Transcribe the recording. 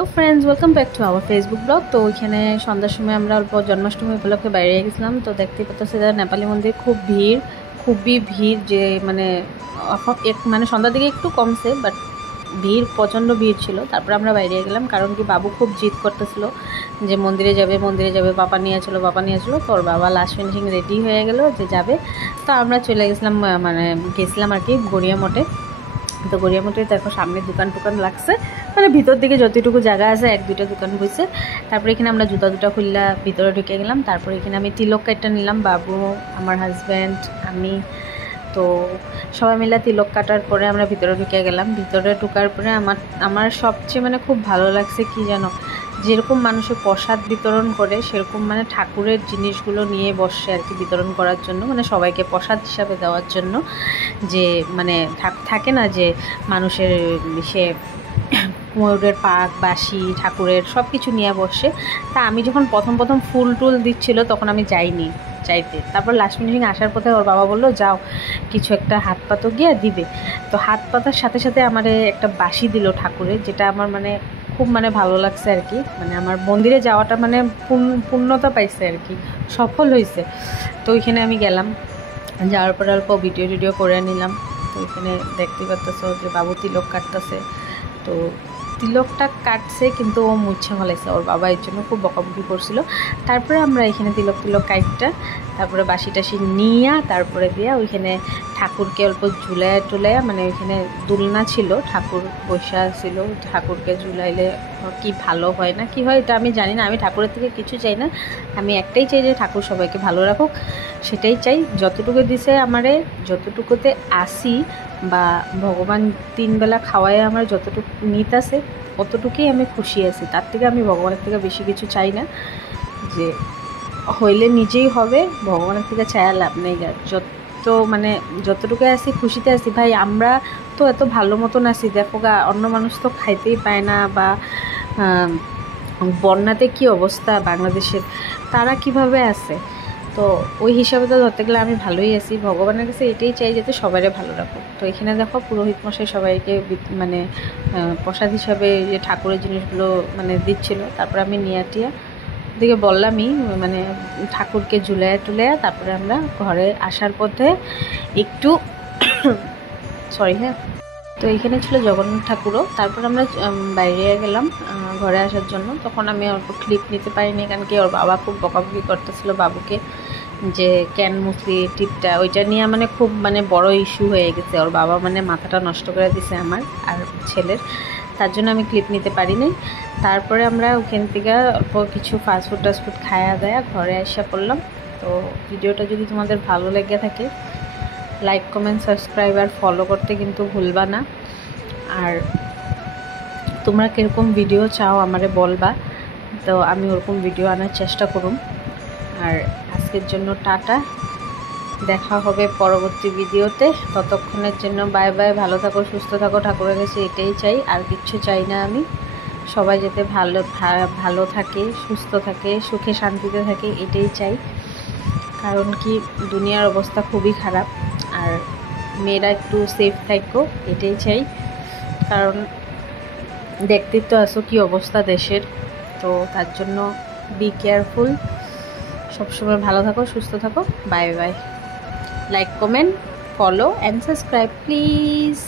তো friends, welcome back to our Facebook blog. তো ওইখানে সন্ধ্যার সময় আমরা অল্প জন্মাষ্টমী উপলক্ষে বাইরে গেছিলাম। তো দেখতেই পাচ্ছি নেপালি মন্দির খুব ভিড়, খুবই ভিড়। যে মানে মানে সন্ধ্যার দিকে একটু কমছে, বাট ভিড় প্রচণ্ড ভিড় ছিল। তারপরে আমরা বাইরে গেলাম, কারণ কি বাবু খুব জিদ করতেছিল যে মন্দিরে যাবে মন্দিরে যাবে, বাবা নিয়ে চলো বাবা নিয়ে চলো। তো ওর বাবা লাস্ট ফিনিশিং রেডি হয়ে গেল যে যাবে। তো আমরা চলে গেছিলাম, মানে গেছিলাম আর কি গড়িয়া মঠে। তো গড়িয়া মঠে দেখো সামনে দোকান টোকান লাগছে, মানে ভিতর দিকে যতটুকু জায়গা আছে এক দুইটা দোকান বসে। তারপরে এখানে আমরা জুতা দুটা খুললা ভিতরে ঢুকে গেলাম। তারপরে এখানে আমি তিলক কাটটা নিলাম, বাবু, আমার হাজব্যান্ড, আমি। তো সবাই মিলে তিলক কাটার পরে আমরা ভিতরে ঢুকে গেলাম। ভিতরে ঢোকার পরে আমার সবচেয়ে মানে খুব ভালো লাগছে কি জানো, যেরকম মানুষের প্রসাদ বিতরণ করে সেরকম মানে ঠাকুরের জিনিসগুলো নিয়ে বসে আর কি বিতরণ করার জন্য, মানে সবাইকে প্রসাদ হিসাবে দেওয়ার জন্য। যে মানে থাকে না যে মানুষের সে ময়ূরের পাক বাসি ঠাকুরের সব কিছু নিয়ে বসে। তা আমি যখন প্রথম ফুল টুল দিচ্ছিল তখন আমি যাইনি চাইতে। তারপর লাস্ট ফিনিশিং আসার পথে ওর বাবা বললো যাও কিছু একটা হাত পাতো গিয়ে দিবে। তো হাত পাতার সাথে সাথে আমার একটা বাসি দিল ঠাকুরের, যেটা আমার মানে খুব মানে ভালো লাগছে আর কি। মানে আমার মন্দিরে যাওয়াটা মানে পূর্ণতা পাইছে আর কি, সফল হয়েছে। তো ওইখানে আমি গেলাম, যাওয়ার পর অল্প ভিডিও করে নিলাম। তো এখানে দেখতে পাচ্ছ যে বাবু তিলক কাটতেছে। তো তিলকটা কাটছে কিন্তু ও মুছে ফেলাইছে, ওর বাবা এর জন্য খুব বকাবকি করছিল। তারপরে আমরা এখানে তিলক কাটটা তারপরে বাসি টাসি নিয়ে তারপরে দিয়া ওইখানে ঠাকুরকে অল্প ঝুলাইয়া টুলাইয়া, মানে ওইখানে দুলনা ছিল, ঠাকুর বসা ছিল। ঠাকুরকে ঝুলাইলে কি ভালো হয় না কি হয় এটা আমি জানি না, আমি ঠাকুরের থেকে কিছু চাই না। আমি একটাই চাই যে ঠাকুর সবাইকে ভালো রাখুক, সেটাই চাই। যতটুকু দিছে আমারে, যতটুকুতে আসি বা ভগবান তিনবেলা খাওয়ায় আমার যতটুকু নিত আছে অতটুকুই আমি খুশি আছি। তার থেকে আমি ভগবানের থেকে বেশি কিছু চাই না। যে হইলে নিজেই হবে, ভগবানের থেকে চায়া লাভ নেই। যত মানে যতটুকু আছি খুশিতে আছি। ভাই আমরা তো এত ভালো মতন আছি, দেখো গা অন্য মানুষ তো খাইতেই পায় না। বা বন্যাতে কি অবস্থা বাংলাদেশের, তারা কিভাবে আছে। তো ওই হিসাবে তো ধরতে গেলে আমি ভালোই আছি। ভগবানের কাছে এটাই চাই যাতে সবাইরে ভালো রাখুক। তো এখানে দেখো পুরোহিত মশাই সবাইকে মানে প্রসাদ হিসাবে যে ঠাকুরের জিনিসগুলো মানে দিচ্ছিল। তারপরে আমি নিয়াটিয়া দিকে বললামই, মানে ঠাকুরকে ঝুলাইয়া টুলাইয়া তারপরে আমরা ঘরে আসার পথে একটু সরি হ্যাঁ। তো এইখানে ছিল জগন্নাথ ঠাকুরও। তারপর আমরা বাইরে গেলাম ঘরে আসার জন্য। তখন আমি অল্প ক্লিপ নিতে পারিনি, কারণ কি ওর বাবা খুব বকাবকি করতেছিল বাবুকে যে ক্যান মুসলি টিপটা, ওইটা নিয়ে মানে খুব মানে বড় ইস্যু হয়ে গেছে। ওর বাবা মানে মাথাটা নষ্ট করে দিছে আমার আর ছেলের, তার জন্য আমি ক্লিপ নিতে পারিনি। তারপরে আমরা ওখান থেকে অল্প কিছু ফাস্টফুড টাস্টফুড খাওয়া দাওয়া ঘরে আসা করলাম। তো ভিডিওটা যদি তোমাদের ভালো লেগে থাকে লাইক কমেন্ট সাবস্ক্রাইব আর ফলো করতে কিন্তু ভুলবা না। আর তোমরা কীরকম ভিডিও চাও আমারে বলবা, তো আমি ওরকম ভিডিও আনার চেষ্টা করুম। আর আজকের জন্য টাটা, দেখা হবে পরবর্তী ভিডিওতে। ততক্ষণের জন্য বাই বাই, ভালো থাকো সুস্থ থাকো, ঠাকুরের কাছে এটাই চাই, আর কিচ্ছু চাই না আমি। সবাই যাতে ভালো থাকে, সুস্থ থাকে, সুখে শান্তিতে থাকে, এটাই চাই। কারণ কি দুনিয়ার অবস্থা খুবই খারাপ, আর মেয়েরা একটু সেফ থাকো এটাই চাই। কারণ দেখতেই তো আসো কী অবস্থা দেশের। তো তার জন্য বি কেয়ারফুল, সবসময় ভালো থাকো সুস্থ থাকো। Bye bye. Like comment follow and subscribe please.